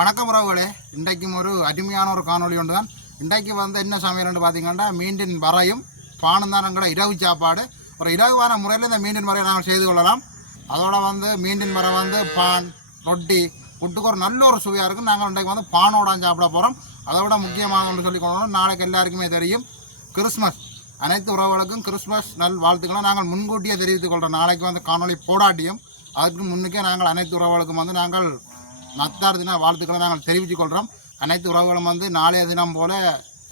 வணக்கம் உறவுகளே. இன்றைக்கும் ஒரு அருமையான ஒரு காணொளி ஒன்று தான் இன்றைக்கு வந்து என்ன சமையல்னு பார்த்தீங்கன்னா மீண்டின் வரையும் பானும் தான் எங்களோட இரவு சாப்பாடு. ஒரு இரவுவான முறையில் இந்த மீண்டின் வரையை நாங்கள் செய்து கொள்ளலாம். அதோட வந்து மீண்டின் வரை வந்து பான் ரொட்டி புட்டுக்கு ஒரு நல்ல ஒரு சுவையாக இருக்கும். நாங்கள் இன்றைக்கு வந்து பானோட சாப்பிட போகிறோம் அதை விட முக்கியமாக ஒன்று சொல்லி கொள்ளணும். நாளைக்கு எல்லாருக்குமே தெரியும். கிறிஸ்மஸ். அனைத்து உறவுகளுக்கும் கிறிஸ்மஸ் நல் வாழ்த்துக்களை நாங்கள் முன்கூட்டியே தெரிவித்துக் கொள்கிறோம் நாளைக்கு வந்து காணொளி போடாட்டியும் அதுக்கு முன்னுக்கே நாங்கள் அனைத்து உறவுகளுக்கும் வந்து நாங்கள் நத்தார் தின வாழ்த்துக்களை நாங்கள் தெரிவித்துக் கொள்கிறோம் அனைத்து உறவுகளும் வந்து நாளைய தினம் போல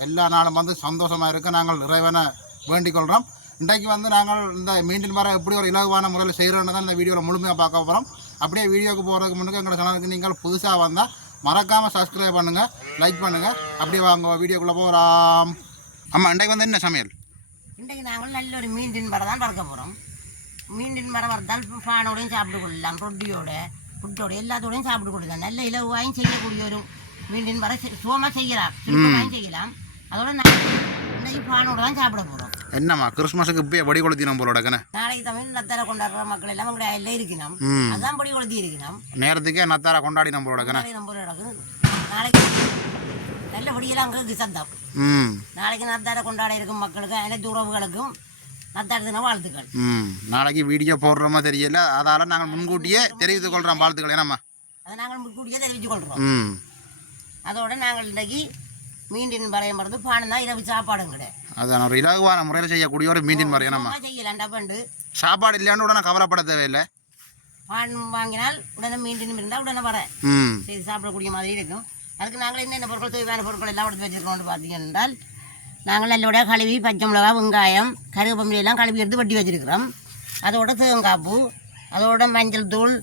எல்லா நாளும் வந்து சந்தோஷமாக இருக்க நாங்கள் இறைவனை வேண்டிக் கொள்கிறோம் இன்றைக்கு வந்து நாங்கள் இந்த மீண்டும் வர எப்படி ஒரு இலகுவான முறையில் செய்கிறோன்னு தான் இந்த வீடியோவில் முழுமையாக பார்க்க போகிறோம் அப்படியே வீடியோக்கு போகிறதுக்கு முன்னுக்கு எங்களோட சேனலுக்கு நீங்கள் புதுசாக வந்தால் மறக்காமல் சப்ஸ்கிரைப் பண்ணுங்கள் லைக் பண்ணுங்கள் அப்படியே வாங்க வீடியோக்குள்ளே போகிறோம் ஆமாம் இன்றைக்கு வந்து என்ன சமையல்? இன்றைக்கு நாங்கள் நல்ல ஒரு மீண்டின் தின்பரை தான் வறுக்க போகிறோம் மீண்டின் மரம் வரதால் இப்போ பானோடையும் சாப்பிட்டு கொள்ளலாம் ரொட்டியோட. புட்டோட எல்லாத்தோடையும் சாப்பிட்டு கொள்ளலாம் நல்ல இலவாயும் செய்யக்கூடிய ஒரு மீண்டின் மரம் சுகமாக செய்யலாம். சுலபமாயும் செய்யலாம். அதோட நாங்கள் இன்றைக்கு பானோட தான் சாப்பிட போகிறோம் என்னம்மா கிறிஸ்மஸுக்கு இப்பயே வடி கொளுத்தினோம் போலோட கண்ணே நாளைக்கு தமிழ் நத்தரை கொண்டாடுற மக்கள் எல்லாம் உங்களுடைய எல்லாம் இருக்கணும் அதான் பொடி கொளுத்தி இருக்கணும் நேரத்துக்கே நத்தாரா கொண்டாடி நம்மளோட கண்ணே நாளைக்கு நம்ம நாளைக்கு நல்ல பொடியெல்லாம் அங்கே சந்தம். நாளைக்கு நத்தாரை கொண்டாட இருக்கும் மக்களுக்கு அனைத்து உறவுகளுக்கும். வாழ்த்துக்கள். ம் நாளைக்கு வீடியோ போடுறோமோ தெரியல. அதால நாங்கள் முன்கூட்டியே தெரிவித்துக் கொள்கிறோம் வாழ்த்துக்கள் ஏனாம்மா அதை நாங்கள் முன்கூட்டியே தெரிவித்துக் கொள்கிறோம் ம். அதோட நாங்கள் இன்றைக்கு மீண்டின் பறையம் மறந்து பானம் தான் இரவு சாப்பாடும் கிடையாது அதான் ஒரு இலகுவான முறையில் செய்யக்கூடிய ஒரு மீண்டின் மாதிரி ஏனாம்மா செய்யலாம் டப்பண்டு சாப்பாடு இல்லையான்னு உடனே கவலைப்பட தேவையில்லை. பான் வாங்கினால் உடனே மீண்டின் இருந்தால் உடனே வர. ம். செய்து சாப்பிடக்கூடிய மாதிரி இருக்கும். அதுக்கு நாங்கள் என்னென்ன பொருட்கள் தேவையான பொருட்கள் எல்லாம் எடுத்து வச்சிருக்கோம்னு பார்த்தீங்க என்றால் நாங்கள் நல்லோட கழுவி பச்சை மிளகா வெங்காயம் கருவேப்பிலை எல்லாம் கழுவி எடுத்து வெட்டி வச்சிருக்கிறோம். அதோட தேங்காய்ப்பூ அதோட மஞ்சள் தூள்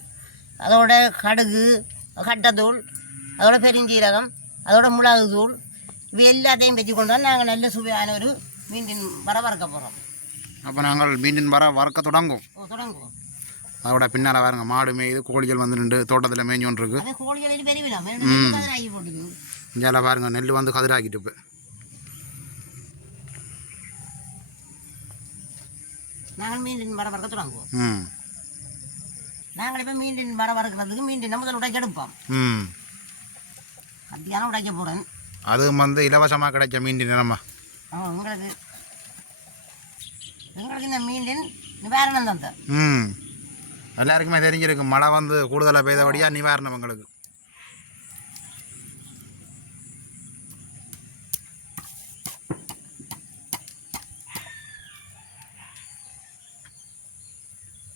அதோட கடுகு கட்டத்தூள் அதோட பெருஞ்சீரகம் அதோட மிளகு தூள் இவை எல்லாத்தையும் வச்சு கொண்டு வந்து நாங்கள் நல்ல சுவையான ஒரு மீண்டின் வர வறுக்க போகிறோம் அப்போ நாங்கள் மீண்டின் வர வறுக்க தொடங்கும் ஓ தொடங்குவோம். அதோட பின்னால் பாருங்க மாடு மேயுது கோழிகள் வந்து நின்று தோட்டத்தில் மேய்ஞ்சோன்னு இருக்கு ஆகி போட்டுது இங்கே பாருங்க நெல் வந்து கதிராக்கிட்டு இப்போ. நாங்கள் மீண்டின் வர வறுக்க தொடங்குவோம் ம். நாங்கள் இப்போ மீண்டின் வர வறுக்கிறதுக்கு மீண்டின் முதல் உடைச்சு எடுப்போம். ம். மத்தியானம் உடைக்க போகிறேன் அதுவும் வந்து இலவசமாக கிடைச்ச மீண்டின் அவன் உங்களுக்கு எங்களுக்கு இந்த மீண்டின் நிவாரணம் தந்த ம். எல்லாருக்குமே தெரிஞ்சிருக்கு மழை வந்து கூடுதலாக பெய்தபடியாக நிவாரணம் எங்களுக்கு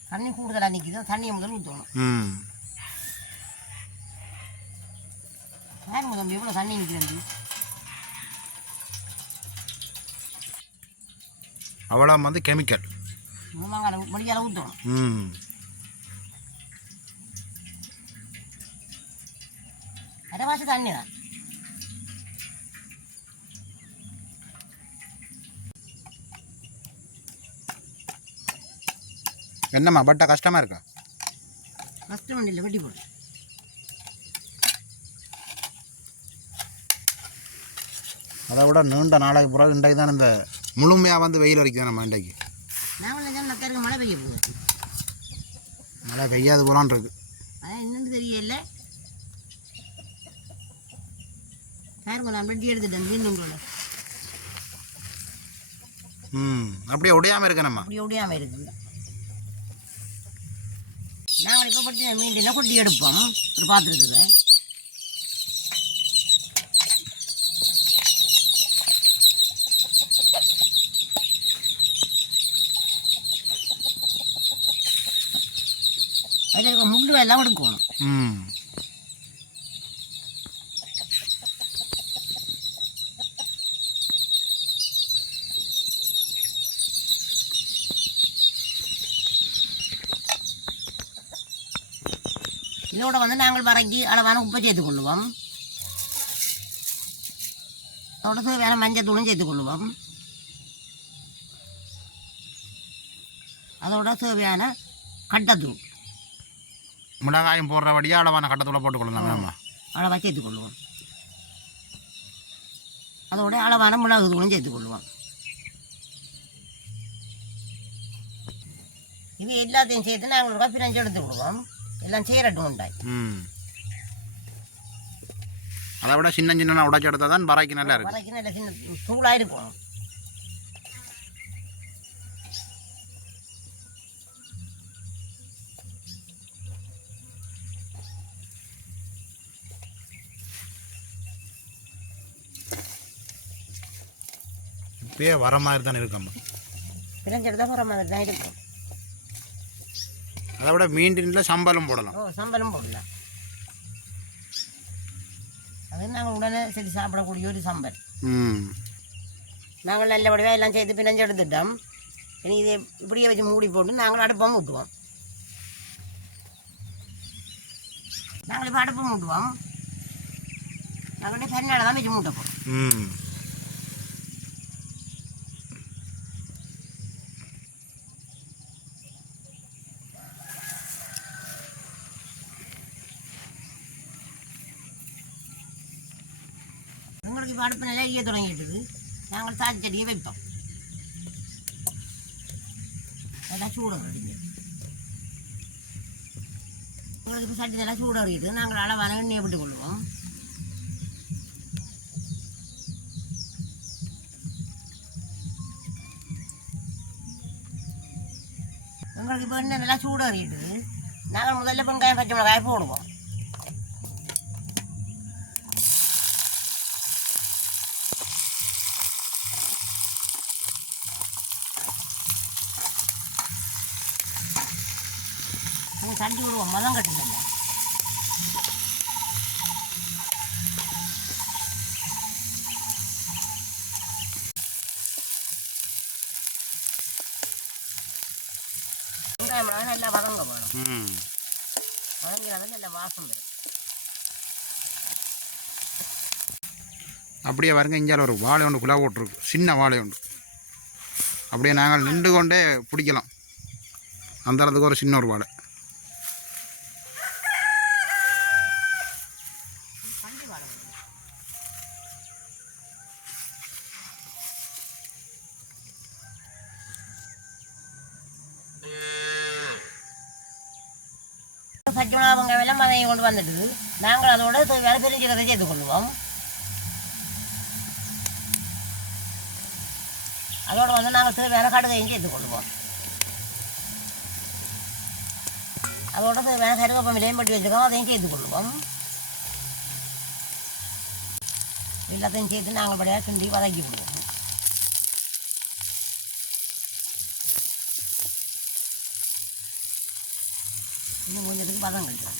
தண்ணி கூடுதலாக நிற்கிது தண்ணியை முதல் ஊற்றணும் ம். பாருங்க தம்பி எவ்வளோ தண்ணி நிற்கிறது அவ்வளோ வந்து கெமிக்கல். மடிக்கால ஊற்றணும் ம். அரைவாசி தண்ணி தான். என்னம்மா பட்டா கஷ்டமாக இருக்கா? கஷ்டம் வண்டியில் வெட்டி போடு அதை விட நீண்ட நாளைக்கு பிறகு இன்றைக்கு தான் இந்த முழுமையாக வந்து வெயில் அடிக்குது நம்ம இன்றைக்கு மழை பெய்ய போகுது மழை பெய்யாது போலான் இருக்கு அதான் என்னன்னு தெரியல நான் வெட்டி எடுத்துட்டேன் மீன் ம் அப்படியே உடையாமல் இருக்கு நம்ம அப்படி ஒடியாமல் இருக்குது நாங்கள் இப்போ பற்றி மீண்டினா கொட்டி எடுப்போம்? ஒரு பாத்திரத்துக்கு அதில் இருக்க முள்ளு எல்லாம் எடுக்கணும். ம். இதோட வந்து நாங்கள் வரைக்கி அளவான உப்பை சேர்த்துக் கொள்ளுவோம். அதோட தேவையான மஞ்சள் தூளும் சேர்த்துக் கொள்ளுவோம். அதோட தேவையான கட்டத்தூள். மிளகாயும் போடுறபடியாக அளவான கட்டத்தூளை போட்டுக்கொள்ளலாம் நம்ம அளவாக சேர்த்துக் கொள்ளுவோம். அதோட அளவான மிளகு தூளும் சேர்த்துக் கொள்ளுவோம். இது எல்லாத்தையும் சேர்த்து நாங்கள் பிரிஞ்சு எடுத்து விடுவோம் எல்லாம் சேரட்டும் உண்டாய் அதை விட சின்ன சின்ன உடைச்சி எடுத்தால் தான் வரைக்கு நல்லா இருக்கும் வரைக்கும் நல்ல சின்ன தூளாக இருக்கும் இப்பயே வர மாதிரி தான் இருக்கும் பிரிஞ்செடுத்தா போகிற மாதிரி தான் இருக்கும் அதை விட மீண்டின்ல சம்பளம் போடலாம். ஓ சம்பளம் போடலாம். அது நாங்கள் உடனே சரி சாப்பிடக்கூடிய ஒரு சம்பல் ம். நாங்கள் நல்லபடியாக எல்லாம் செய்து பிணைஞ்சு எடுத்துட்டோம். இனி இதை இப்படியே வச்சு மூடி போட்டு நாங்கள் அடுப்பம் மூட்டுவோம். நாங்கள் இப்போ அடுப்பம் மூட்டுவோம். நாங்கள் ஃபென்னால தான் வச்சு மூட்ட போகிறோம் உங்களுக்கு இப்போ அடுப்பு நிலை ஈய தொடங்கிட்டுது நாங்கள் தாத்தி செடியை வைப்போம். அதான் சூடம் கிடைக்கும் உங்களுக்கு இப்போ சட்டி நல்லா சூடம் இருக்குது நாங்கள் அளவான எண்ணெயை விட்டு கொள்வோம். உங்களுக்கு இப்போ எண்ணெய் நல்லா சூடம் இருக்குது நாங்கள் முதல்ல வெங்காயம் பச்சை மிளகாய் போடுவோம். தண்டி விடுவோம் மதம் கட்டுதில்ல வெங்காயம் மிளகாய் நல்லா வதங்க வேணும். ம். வதங்கினாலும் நல்ல வாசம் வரும். அப்படியே வருங்க இங்கே ஒரு வாழை ஒன்று குழா போட்டிருக்கு. சின்ன வாழை ஒன்று. அப்படியே நாங்கள் நின்று கொண்டே பிடிக்கலாம். அந்த இடத்துக்கு ஒரு சின்ன ஒரு வாழை. மிளகா வெங்காயம் கொண்டு வந்துட்டு நாங்கள் அதோட வேலை பெருஞ்சீரகத்தை சேர்த்து கொள்வோம். அதோடு வந்து நாங்கள் தேவையான கடுகையும் சேர்த்து கொள்வோம். அதோட தேவையான கருவேப்பமிலையும் பட்டி வச்சுருக்கோம் அதையும் சேர்த்து கொள்வோம். எல்லாத்தையும் சேர்த்து நாங்கள் படியாக கிண்டி வதக்கி விடுவோம். இன்னும் கொஞ்சத்துக்கு பதம் கட்டலாம்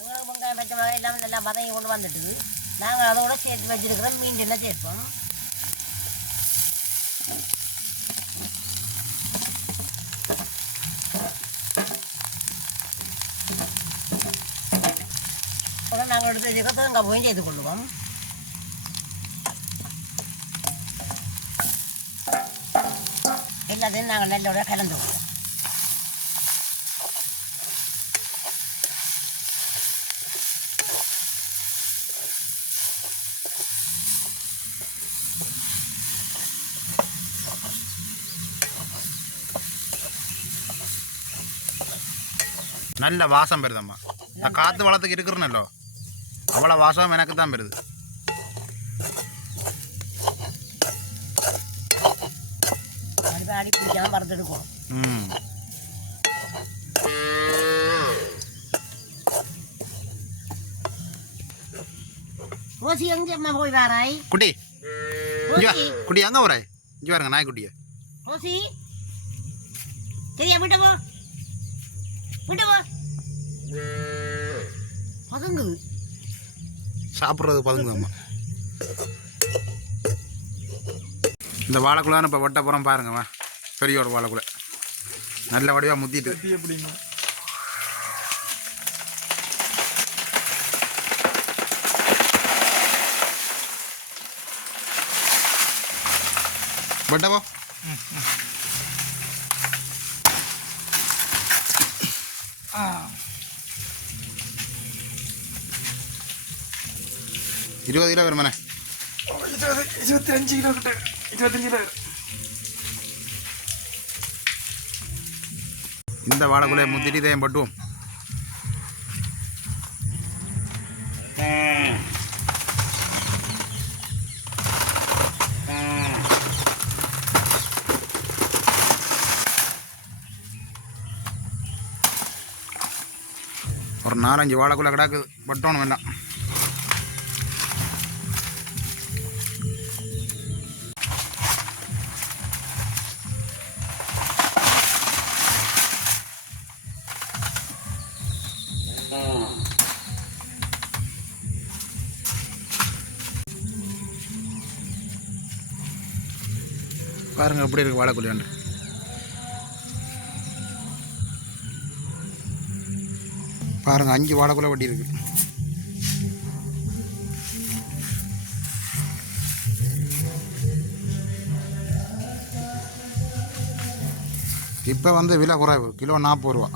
உங்களுக்கு வெங்காயம் பச்சை மிளகாய் எல்லாம் நல்லா பதங்கி கொண்டு வந்துட்டுது. நாங்கள் அதோட சேர்த்து வச்சிருக்கிறோம் மீன் எல்லாம் சேர்ப்போம்? அப்புறம் நாங்கள் எடுத்து வச்சுக்க தேங்காய் செய்து கொள்ளுவோம். எல்லாத்தையும் நாங்கள் நல்லோட கலந்து கொள்வோம். நல்ல வாசம் பெறுதம்மா. இந்த காற்று வளத்துக்கு இருக்கிறனல்லோ. அவ்வளோ வாசம் எனக்கு தான் வறுத்தெடுக்கும் ம். ஓசி எங்கே அம்மா போய் வாராய்? குட்டி. குட்டி எங்கே வராய் இங்கே பாருங்க நாய்க்குட்டியை. ஓசி. சரியா விட்டு பதங்குது. சாப்பிட்றது பதுங்குதம்மா இந்த வாழைக்குள்ளான்னு இப்போ வெட்ட பாருங்கம்மா பெரிய ஒரு வாழைக்குள்ள. நல்ல வடிவாக முத்திட்டு. வெட்டவோ? ഇരുപത് കിലോ വരുമനെ ഇരുപത് ഇരുപത്തിയഞ്ച് കിലോ കിട്ടും ഇരുപത്തഞ്ച് കിലോ இந்த வாழைக்குள்ளையை முத்திட்டு இதையும் பட்டுவோம் ஒரு நாலஞ்சு வாழைக்குள்ளே கிடக்குது பட்டோன்னு வேண்டாம். பாருங்க எப்படி இருக்குது வாழைக்குள்ளியாண்டு பாருங்கள் அஞ்சு வாழைக்குள்ள வட்டி இருக்குது இப்போ வந்து விலை குறைவு. கிலோ நாற்பது ரூபா.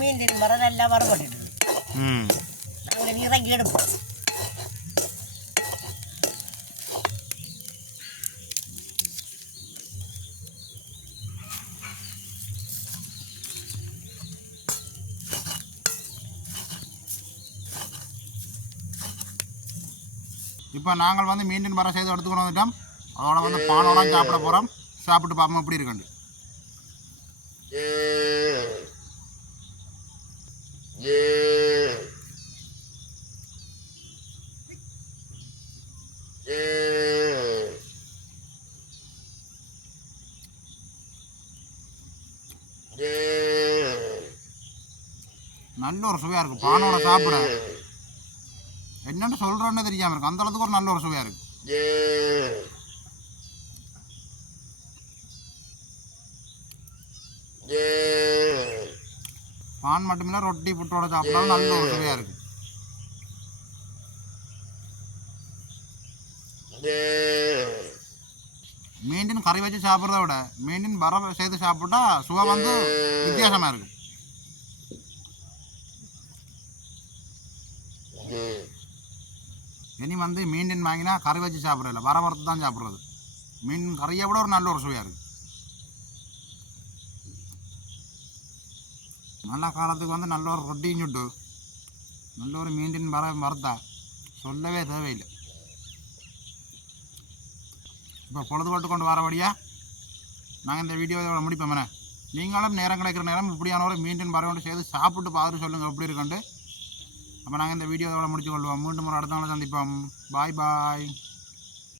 மீன் மரம் எல்லாம் வரப்பட்டுட்டு ம் நாங்கள் இறங்கி எடுப்போம் இப்போ நாங்கள் வந்து மீண்டின் வர செய்து எடுத்துக்கொண்டு வந்துட்டோம். அதோட வந்து பானோலாம் சாப்பிட போகிறோம் சாப்பிட்டு பார்ப்போம் எப்படி இருக்குண்டு நல்ல ஒரு சுவையாக இருக்கும் பானோட சாப்பிட. என்னென்னு சொல்கிறோன்னு தெரியாமல் இருக்கும் அந்த அளவுக்கு ஒரு நல்ல ஒரு சுவையாக இருக்கு. பான் மட்டுமில்ல ரொட்டி புட்டோட சாப்பிட்டாலும் நல்ல ஒரு சுவையாக இருக்கு. மீண்டின் கறி வச்சு சாப்பிட்றத விட மீண்டின் வர சேர்த்து சாப்பிட்டா சுவை வந்து வித்தியாசமாக இருக்கும் இனி வந்து மீண்டின் வாங்கினா கறி வச்சு சாப்பிட்றதில்ல. வர வரத்து தான் சாப்பிட்றது. மீன் கறியை விட ஒரு நல்ல ஒரு சுவையாக இருக்குது நல்ல காலத்துக்கு வந்து நல்ல ஒரு ரொட்டியும் சுட்டு நல்ல ஒரு மீண்டின் வர வரத்தா சொல்லவே தேவையில்லை. இப்போ பொழுதுபோட்டு கொண்டு வரபடியா நாங்கள் இந்த வீடியோவை முடிப்போம். நீங்களும் நேரம் கிடைக்கிற நேரம் இப்படியான ஒரு மீண்டும் வரவோண்டு செய்து சாப்பிட்டு பார்த்துட்டு சொல்லுங்கள் எப்படி இருக்குன்ட்டு அப்போ நாங்கள் இந்த வீடியோவோட முடிச்சு கொள்வோம் மீண்டும் ஒரு அடுத்த நாள் சந்திப்போம். பாய் பாய்